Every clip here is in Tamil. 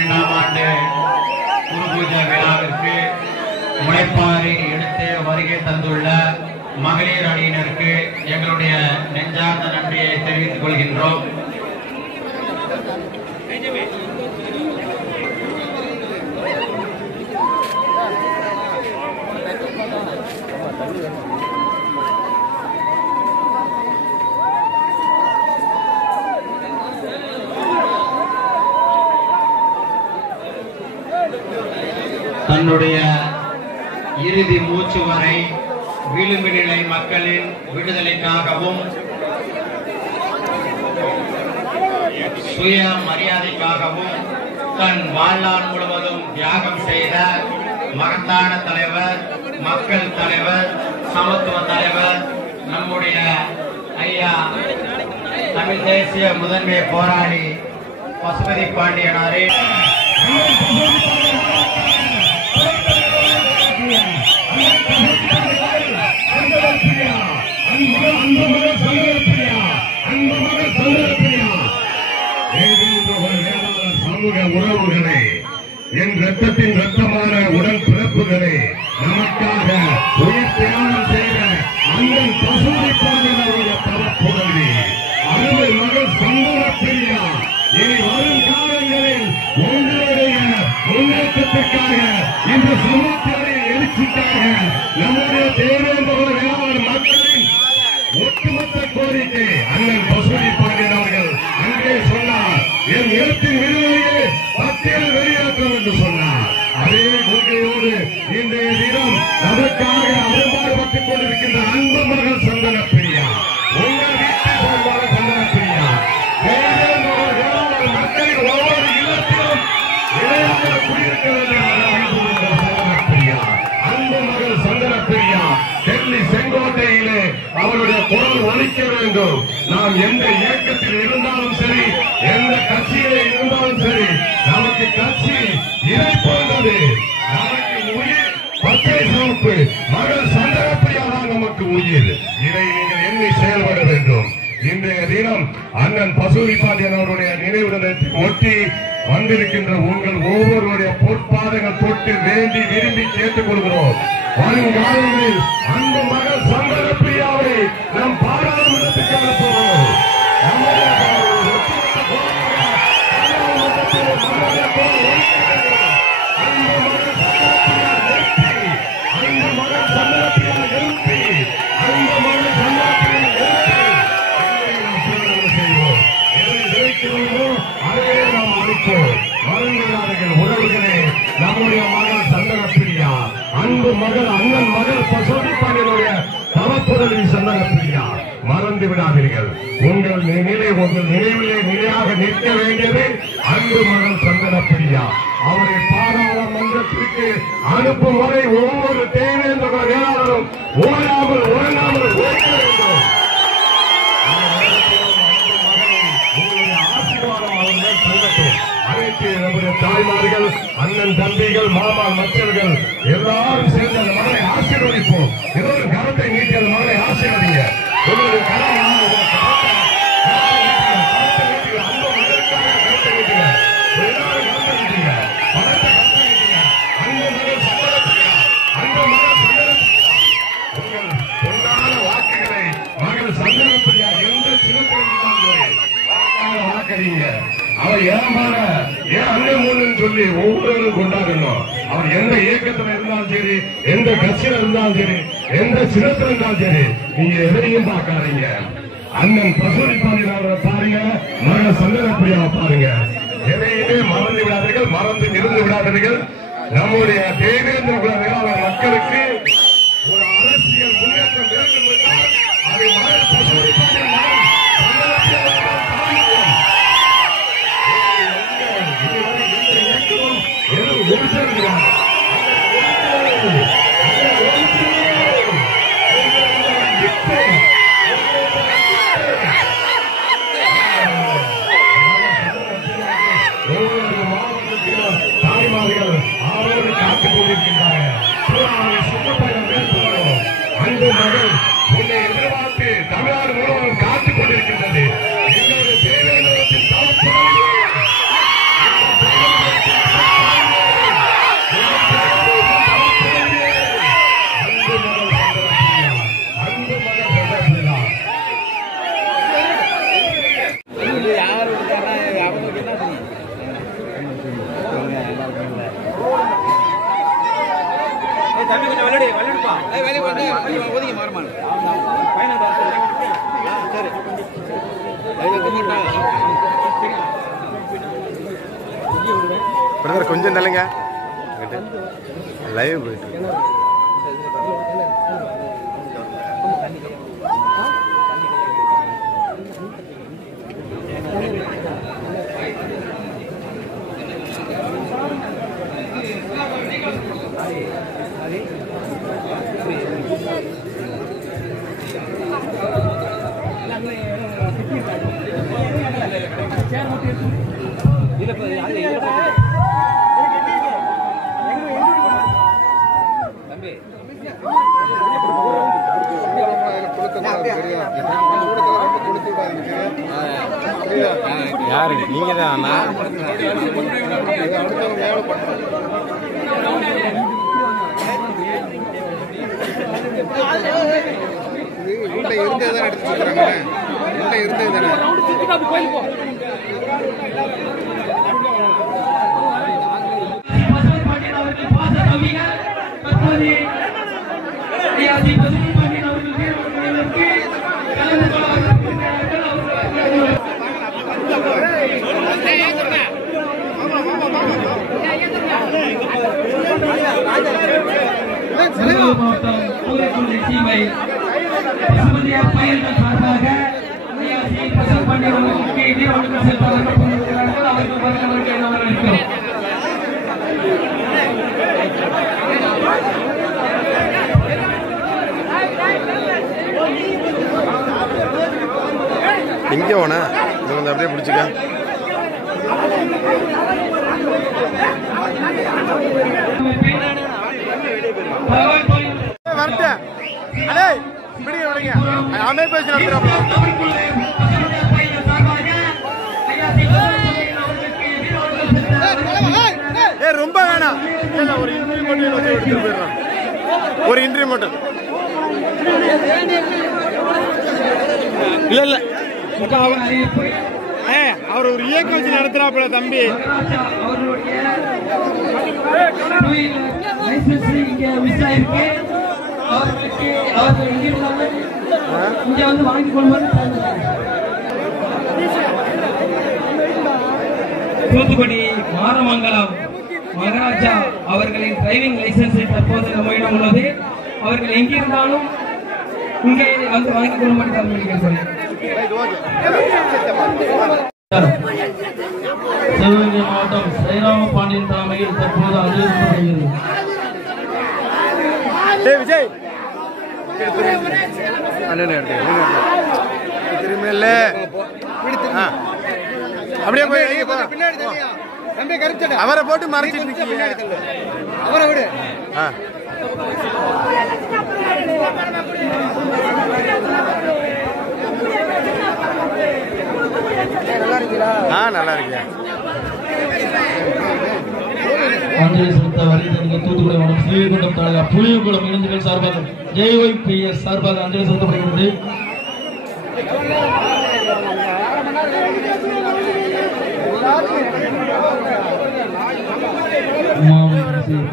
12ஆம் ஆண்டு குரு பூஜை விழாவிற்கு முளைப்பாரி எடுத்து வருகை தந்துள்ள மகளிர் அணியினருக்கு எங்களுடைய நெஞ்சார்ந்த நன்றியை தெரிவித்துக் கொள்கின்றோம். தன்னுடைய இறுதி மூச்சு வரை விளிம்பு நிலை மக்களின் விடுதலைக்காகவும் சுய மரியாதைக்காகவும் தன் வாழ்நாள் முழுவதும் தியாகம் செய்த மகத்தான தலைவர், மக்கள் தலைவர், சமத்துவ தலைவர் நம்முடைய ஐயா தமிழ் தேசிய முதன்மை போராளி பசுபதி பாண்டியனாரே சமூக உறவுகளே, என் ரத்தத்தின் ரத்தமான உடல் பிறப்புகளே, நமக்காக உயிர் தியாகம் செய்த அண்ணன் பசுபதி பாண்டியனுடைய தவப்புதவி அருமை மகள் சந்தன பிரியா இனி வரும் காலங்களில் உங்களுடைய முன்னேற்றத்திற்காக இந்த சமூகத்தினுடைய எழுச்சிக்காக நம்முடைய தேவேந்திர வேளாண் மக்களின் ஒட்டுமொத்த கோரிக்கை அண்ணன் பசுபதி பாண்டியன் அவர்கள் அங்கே சொன்னார். என் எழுத்தின் விடுதலையை பட்டியல் வெளியேற்றம் என்று சொன்னார். அதே கொள்கையோடு இன்றைய தினம் அதற்காக அரும்பாடுபட்டுக் கொண்டிருக்கின்ற அன்பு மகள் சந்தன பிரியா, உங்கள் வீட்டில் சார்பாக சந்தன பிரியா, மக்களின் ஒவ்வொரு இல்லத்திலும் இணையாக குடியிருக்க வேண்டும் சந்தன பிரியா, அன்பு மகள் சந்தன பிரியா டெல்லி செங்கோட்டையிலே அவருடைய குரல் ஒலிக்க வேண்டும். நாம் எந்த இயக்கத்தில் இருந்தாலும் சரி, எந்த கட்சியிலே இருந்தாலும் சரி, நமக்கு கட்சி இதை போன்றது. நமக்கு உயிர் பச்சை சிவப்பு மகள் சந்தனப்பிரியாதான் நமக்கு உயிர். இதை நீங்கள் எண்ணி செயல்பட வேண்டும். இன்றைய தினம் அண்ணன் பசுபதி பாண்டியன் அவருடைய நினைவு தினத்தை ஒட்டி வந்திருக்கின்ற உங்கள் ஒவ்வொருடைய பொற்பாதங்கள் தொட்டு வேண்டி விரும்பி கேட்டுக் கொள்கிறோம். வருங்காலங்களில் அந்த மகள் சந்தனப்பிரியாவை நம் பாராளுமன்றத்துக்கு அனுப்புவோம். உறவுகளே, நம்முடைய மகள் சந்தன பிரியா, அன்பு மகள் அண்ணன் மகள் பசுபதி பாண்டியனுடைய தவப்புதவி சந்தன பிரியா மறந்து விடாதீர்கள். உங்கள் நினைவிலே நிலையாக நிற்க வேண்டியது அன்பு மகள் சந்தன பிரியா. அவரை பாராளுமன்றத்திற்கு அனுப்பும் வரை ஒவ்வொரு தேவேந்திர வேளாளரும் ஓடாமல் உறங்காமல் ஓட வேண்டும். அனைத்து நம்முடைய தாய்மார்கள், அண்ணன் தம்பிகள், மாமா மச்சர்கள் எல்லாரும் சேர்ந்து அந்த மகளை ஆசீர்வதிப்போம். ஏதோ ஒரு கரத்தை நீட்டி அந்த மகளை ஆசீர்வதிங்க. உங்களுடைய வாக்குகளை மகள் சந்தனப்பிரியா எந்த சின்னத்தில் வாக்களிங்க. அவர் ஏமாற ஏன் அண்ணன் சொல்லி ஒவ்வொருவரும் கொண்டாடணும். அவர் எந்த இயக்கத்தில் இருந்தாலும் சரி, எந்த கட்சியில் இருந்தாலும் சரி, எந்த சின்னத்தில் இருந்தாலும் சரி, நீங்க எதையும் பார்க்காதீங்க. அண்ணன் பசுபதி பாண்டியன் அவரை பாருங்க, மகள் சந்தனப்பிரியாவை பாருங்க. எதையுமே மறந்து விடாதீர்கள், மறந்து இருந்து விடாதீர்கள். நம்முடைய தேவேந்திர குல வேளாளர் மக்களுக்கு ஒரு அரசியல் முன்னேற்றம் வேண்டும் என்றால் அதை மகள் பசுபதி பாண்டியன் தாய்மார்கள் ஆரோடு காத்துக் கொண்டிருக்கின்றார்கள். அன்பு மகள் உன்னை எதிர்பார்த்து தமிழ்நாடு முழுவதும் காத்துக் கொண்டிருக்கின்றது. எங்களுடைய தேவேந்திரத்தின் தவறு கொஞ்சம் நல்லங்க லைவ் போயிட்டு யாரு நீங்க தான் உள்ள இருந்தே தான் எடுத்து சொல்றாங்க உள்ள இருந்தே தானே மாவட்டம் பூரக்குடி சீமை பசுமதிய பயிர்கள் சார்பாக பசல் பாண்டிய அவர்களுக்கு வீரவணக்கம் செலுத்த வழங்கப்படுகிறார்கள். அவர்கள் வருகிறவர்கள் என வரவேற்கிறோம். இங்கே போனா இது வந்து அப்படியே பிடிச்சிக்க ரொம்ப வேணாம் ஒரு இன்ட்ரி மட்டும் எடுத்துட்டு போயிடுறான் ஒரு இன்ட்ரி மட்டும் இல்ல இல்ல அவர் ஒரு இயக்கம் வச்சு நடத்துறாப்புல தம்பி தூத்துக்குடி மாரமங்கலம் மகாராஜா அவர்களின் டிரைவிங் லைசன்ஸை தற்போது நம்மிடம் உள்ளது. அவர்கள் எங்கிருந்தாலும் இங்கே வந்து வாங்கிக் கொள்ளும்படி தரப்படுகிறது. சிவகங்கை மாவட்டம் ஸ்ரீராம பாண்டியன் தலைமையில் தற்போது அனுமதிக்கப்படுகிறது. விஜய் திரும்ப அப்படியே போய் அவரை போட்டு மறைச்சிட்டு அவரை விடு நல்லா இருக்கியா அஞ்சலி செலுத்த வருகிற தூத்துக்குடி மாவட்டம் ஸ்ரீகுண்டம் தாலுகா புளியகுளம் இளைஞர்கள் சார்பாக JYPS சார்பாக அஞ்சலி செலுத்தப்படுகிறது.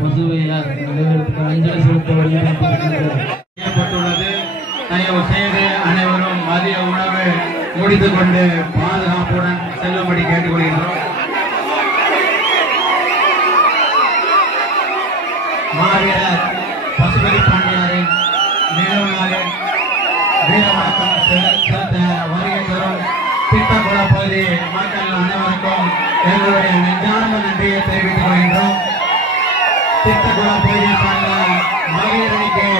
பசுவையார் அஞ்சலி செலுத்த வருகிறது. தயவு செய்து அனைவரும் மதிய உணவு முடித்துக் கொண்டு பாதுகாப்புடன் செல்லும்படி கேட்டுக்கொள்கிறோம். மாவீரர் பசுபதி பாண்டியாரின் நினைவு நாளில் வீரவணக்கம் செலுத்த வருகை தரும் திட்டக்குள பகுதி மக்கள் அனைவருக்கும் எங்களுடைய நெஞ்சார்ந்த நன்றியை தெரிவித்துக் கொள்கின்றோம். திட்டக்குள பகுதியை சார்ந்த மகளிருக்கு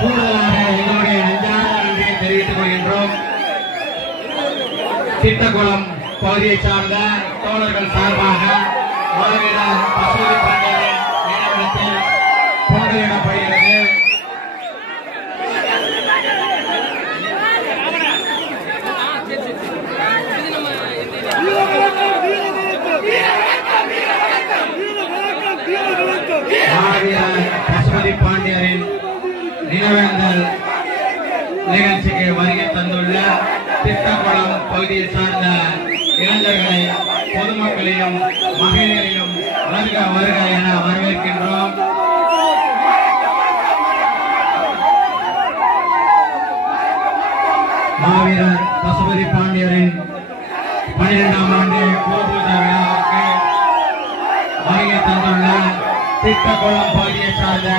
கூடுதலாக எங்களுடைய நெஞ்சார்ந்த நன்றியை தெரிவித்துக் கொள்கின்றோம். திட்டக்குளம் பகுதியை சார்ந்த தோழர்கள் சார்பாக மாவீரர் பசுபதி பாண்டியாரின் நினைவிடத்தில் போட்டியிடப்படுகிறது. மாவீரர் பசுபதி பாண்டியரின் நினைவேந்தல் நிகழ்ச்சிக்கு வருகை தந்துள்ள திட்டக்குளம் பகுதியை சார்ந்த இளைஞர்களை பொதுமக்களையும் மகளிரையும் வருக வருக என வரவேற்கின்றோம். வீரர் பசுபதி பாண்டியரின் 12ஆம் ஆண்டு பூஜை விழாவுக்கு வருகை தந்துள்ள திட்டக்குளம் பகுதியை சார்ந்த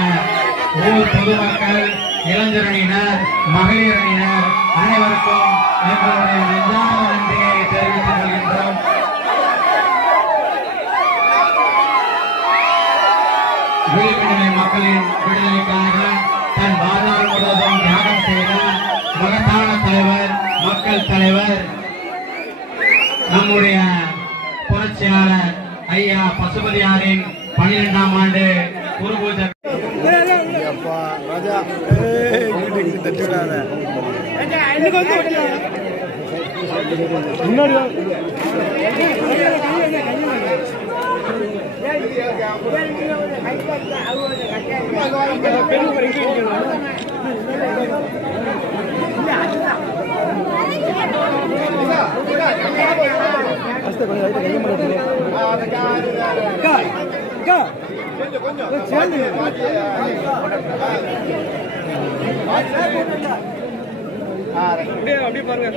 ஊர் பொதுமக்கள், இளைஞரணியினர், மகளிர் அணியினர் அனைவருக்கும் எங்களுடைய நெஞ்சார்ந்த நன்றியை தெரிவித்துக் கொள்கின்றோம். விழிப்புணர்வு மக்களின் விடுதலைக்காக தன் வாழ்நாள் முழுவதும் தியாகம் செய்த மகத்தான தலைவர், மக்கள் தலைவர், நம்முடைய புரட்சியாளர் ஐயா பசுபதியாரின் 12ஆம் ஆண்டு குரு பூஜை. ராஜா தட்டுறாங்க அப்படியே பாருங்க.